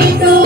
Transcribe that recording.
Cristo.